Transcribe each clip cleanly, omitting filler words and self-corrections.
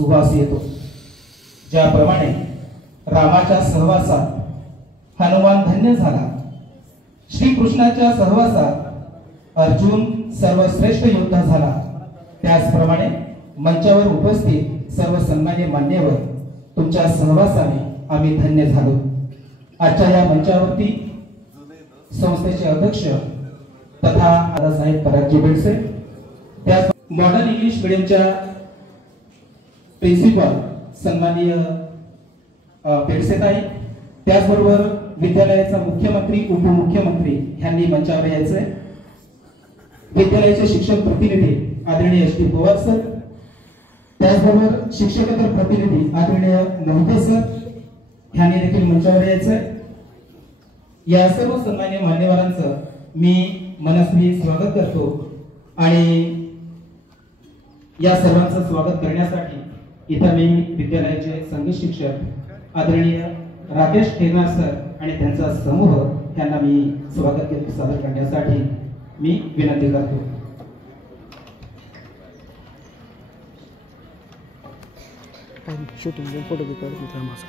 सुवास येतो। ज्याप्रमाणे रामाच्या सहवासात हनुमान धन्य झाला, श्रीकृष्णाच्या सहवासात अर्जुन सर्वश्रेष्ठ योद्धा झाला, त्याचप्रमाणे मंचावर उपस्थित सर्व सन्मान्य मान्यवर तुमच्या सहवासाने आम्ही धन्य झालो। आजच्या या मंचावरती संस्थेचे अध्यक्ष तथा दादासाहेब परागजी बेडसे, त्या मॉडर्न इंग्लिश मीडियमच्या प्रिन्सिपल सन्माननीय बेडसेताई, त्याचबरोबर विद्यालयाचा मुख्यमंत्री उपमुख्यमंत्री यांनी मंचावर यायचे, विद्यालयाचे शिक्षक प्रतिनिधी आदरणीय एस टी पवार सर, त्याचबरोबर शिक्षकेतर प्रतिनिधी आदरणीय मोहिते सर यांनी देखील मंचावर यायचे। या सर्व सन्मान्य मान्यवरांचं मी मनस्वी स्वागत करतो आणि या सर्वांचं स्वागत करण्यासाठी इथं मी विद्यालयाचे संगीत शिक्षक आदरणीय राकेश ठेंगणार सर आणि त्यांचा समूह यांना मी स्वागत सादर करण्यासाठी मी विनंती करतो। शूटिंग फोटो भी कर दिया मास्क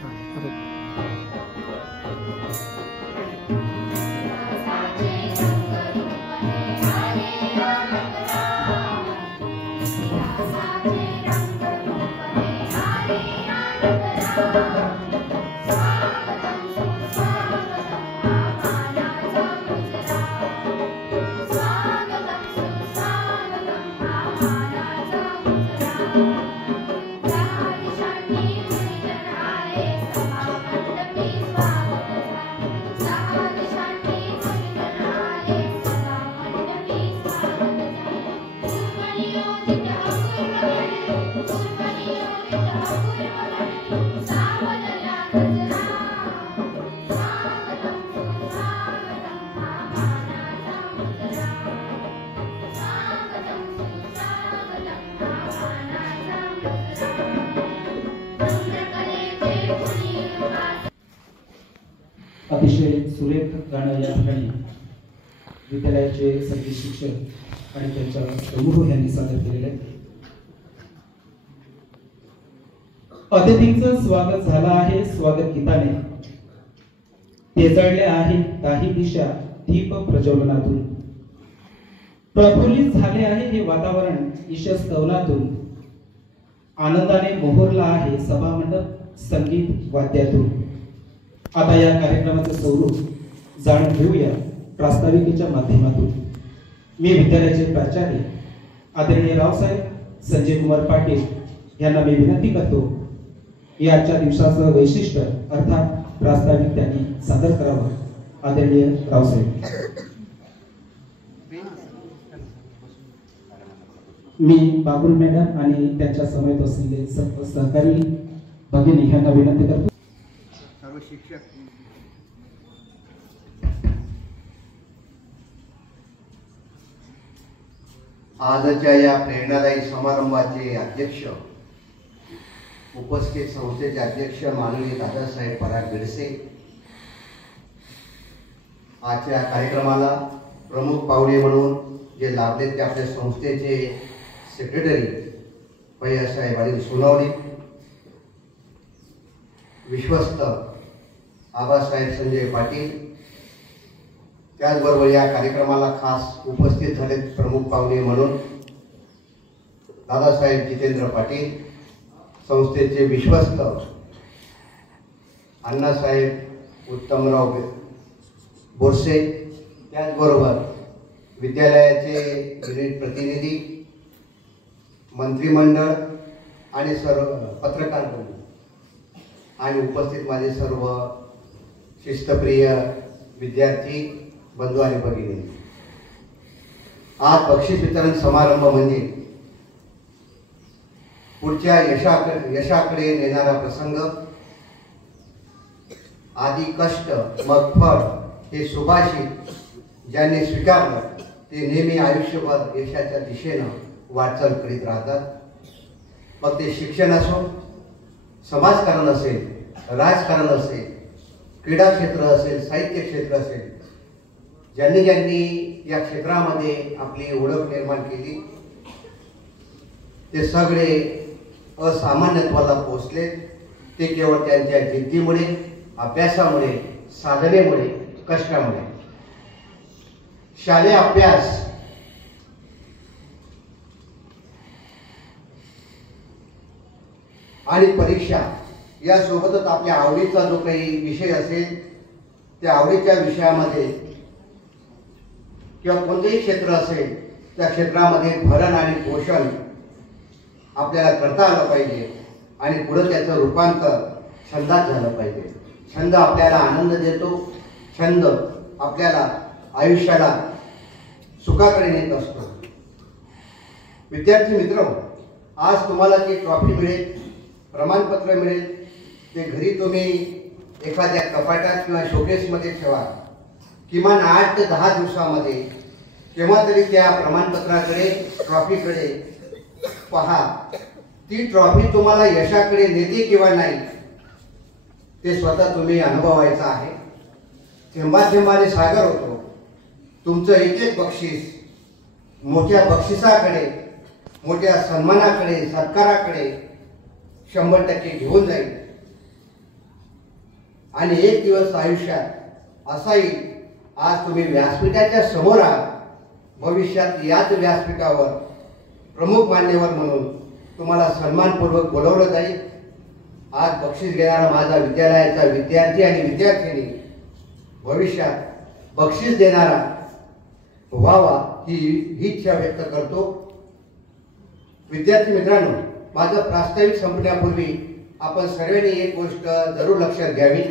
अतिशय सुरेख गाणं या ठिकाणी विद्यालयाचे संगीत शिक्षक आणि त्यांच्या समूह यांनी सादर केलेले आहे। अतिथींचं स्वागत झालं आहे स्वागत गीताने, तेजळले आहे काही दिशा दीप प्रज्वलनातून, प्रफुल्लित झाले आहे हे वातावरण ईशस्तवनातून, आनंदाने मोहरला आहे सभामंडप संगीत वाद्यातून। आता या कार्यक्रमाचं स्वरूप जाणून घेऊया प्रास्ताविकेच्या माध्यमातून। मी विद्यालयाचे प्राचार्य आदरणीय रावसाहेब संजय कुमार पाटील यांना मी विनंती करतो की आजच्या दिवसाचं वैशिष्ट्य अर्थात प्रास्ताविक त्यांनी सादर करावं। आदरणीय रावसाहेब, मी बाबुल मॅडम आणि त्यांच्या समेत असलेले सर्व सहकारी भगिनी यांना विनंती करतो। सर्व शिक्षक आजच्या या प्रेरणादायी समारंभाचे अध्यक्ष, उपस्थित संस्थेचे अध्यक्ष माननीय दादासाहेब पराग बेडसे, आजच्या कार्यक्रमाला प्रमुख पाहुणे म्हणून जे लाभले ते आपल्या संस्थेचे सेक्रेटरी भैयासाहेब अनिल सोनवणे, विश्वस्त आबासाहेब संजय पाटील, त्याचबरोबर या कार्यक्रमाला खास उपस्थित झाले प्रमुख पाहुणे म्हणून दादासाहेब जितेंद्र पाटील, संस्थेचे विश्वस्त अण्णासाहेब उत्तमराव बोरसे, त्याचबरोबर विद्यालयाचे युनिट प्रतिनिधी, मंत्रिमंडळ आणि सर्व पत्रकार आणि उपस्थित माझे सर्व शिस्तप्रिय विद्यार्थी बंधू आणि भगिनी, आज बक्षीस वितरण समारंभ म्हणजे पुढच्या यशाकडे नेणारा प्रसंग। आधी कष्ट मग फळ हे सुभाषित ज्यांनी स्वीकारलं ते नेहमी आयुष्यभर यशाच्या दिशेनं वाटचाल करीत राहतात। मग ते शिक्षण असो, समाजकारण असेल, राजकारण असेल, क्रीडा क्षेत्र असेल, साहित्य क्षेत्र असेल, ज्यांनी या क्षेत्रामध्ये आपली ओळख निर्माण केली ते सगळे असामान्यत्वाला पोचले ते केवळ त्यांच्या जिद्दीमुळे, अभ्यासामुळे, साधनेमुळे, कष्टामुळे. शालेय अभ्यास आणि परीक्षा यासोबतच आपल्या आवडीचा जो काही विषय असेल त्या आवडीच्या विषयामध्ये किंवा कोणतेही क्षेत्र असेल त्या क्षेत्रामध्ये भरण आणि पोषण आपल्याला करता आलं पाहिजे आणि पुढे त्याचं रूपांतर छंदात झालं पाहिजे. छंद आपल्याला आनंद देतो. छंद आपल्याला आयुष्याला सुखाकडे नेत असतो. विद्यार्थी मित्र, आज तुम्हाला जी ट्रॉफी मिळेल, प्रमाणपत्र मिळेल, ते घरी तुम्ही एखाद्या कपाटात किंवा शोकेसमध्ये ठेवा. किमान 8 ते 10 दिवसामध्ये केव्हा तरी त्या प्रमाणपत्राकडे, ट्रॉफीकडे पहा. ती ट्रॉफी तुम्हाला यशाकडे नेते किंवा नाही ते स्वतः तुम्ही अनुभवायचं आहे. थेंबाथेंबाने सागर होतो. तुमचं एक एक बक्षीस मोठ्या बक्षिसाकडे, मोठ्या सन्मानाकडे, सत्काराकडे 100% घेऊन जाईल. आणि एक दिवस आयुष्यात असा येईल, आज तुम्ही व्यासपीठाच्या समोर आहात, भविष्यात याच व्यासपीठावर प्रमुख मान्यवर म्हणून तुम्हाला सन्मानपूर्वक बोलवलं जाईल. आज बक्षीस घेणारा माझा विद्यालयाचा विद्यार्थी आणि विद्यार्थिनी भविष्यात बक्षीस देणारा व्हावा ही इच्छा व्यक्त करतो. विद्यार्थी मित्रांनो, माझं प्रास्ताविक संपण्यापूर्वी आपण सर्वांनी एक गोष्ट जरूर लक्षात घ्यावी.